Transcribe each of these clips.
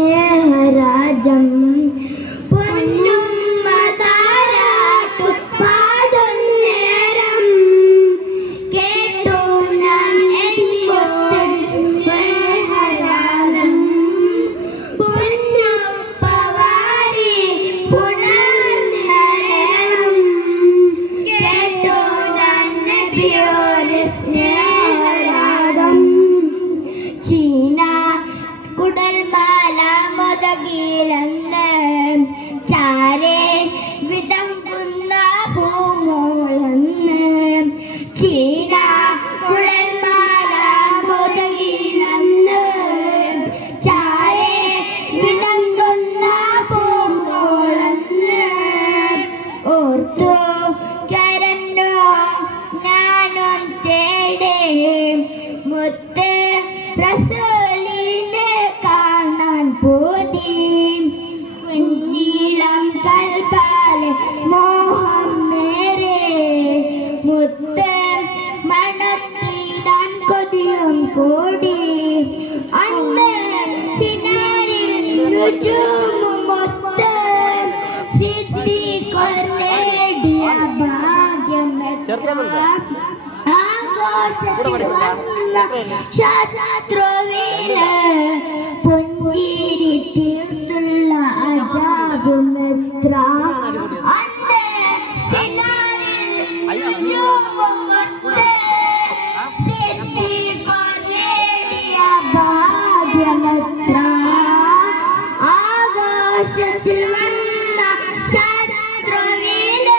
രാജം പൊന്നും മതാരാട്ടു പാടുന്നേരം കേട്ടു നാം സ്നേഹരാഗം പൊന്നുപ്പവാരി പുണർന്നേരം കേട്ടു നാം നബിയോടെ സ്നേഹരാഗം ചീന കുടൽമാല മുതകിലെന്ന് ചാരേ വിതമ്പുന്ന പൂമോളെന്ന് ചീന കുടൽമാല മുതകിലെന്ന് ചാരേ വിതമ്പുന്ന പൂമോളെന്ന് ഓർത്തു കരഞ്ഞു ഞാനും തേടേ മുത്ത് റസൂലിനെ കാണാൻ പോതി കുഞ്ഞിളം കൽബാലെ മോഹം മേരെ മുത്ത് മണത്തിടാൻ കൊതിയും കൂടി അന്ന് സിനാരിൽ രുചുമുമൊത്ത് സിദ്ദീഖുർ നേടിയ ഭാഗ്യമെത്ര ശാസ്ത്രവില് പുഞ്ചിരി തീർത്തുള്ള അജാബുമെത്ര അന്ന് ഭാഗ്യമെത്ര ആകാശത്തിൽ വന്ന ശാസ്ത്രവില്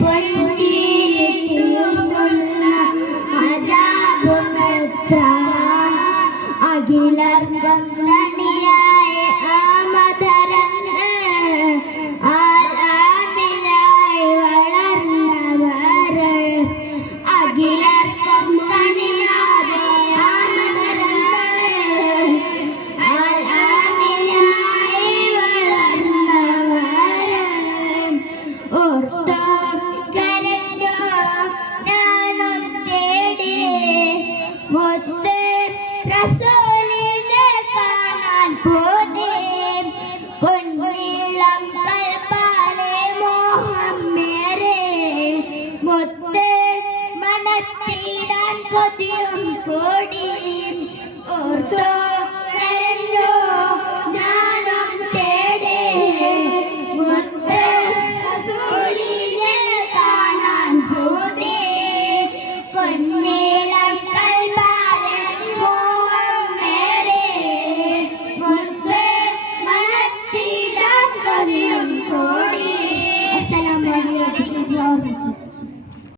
പുഞ്ചിരി തീർത്തുള്ള അഖിലർഗം ണിയായ ആമതരന്ന് ആലാമിനായി വളർന്നവർ അഖിലർഗം ണിയായ ആമതരന്ന് ആലാമിനായി വളർന്നവർ ഓർത്തോ കരഞ്ഞോ ഞാനും തേടി മുത്ത് റസൂലിനെ കാണാൻ പോതി കുഞ്ഞിളം കൽബാലെ മോഹം മേരെ മുത്ത് മണത്തിടാൻ കൊതിയും കൂടി ഓർത്തോ കരഞ്ഞു ഞാനും തേടി മുത്ത് റസൂലിനെ കാണാൻ പോതി കുഞ്ഞിളം കൽബാലെ മോഹം മേരെ മുത്ത് മണത്തിടാൻ കൊതിയും കൂടി. അസ്സലാമു അലൈക്കും.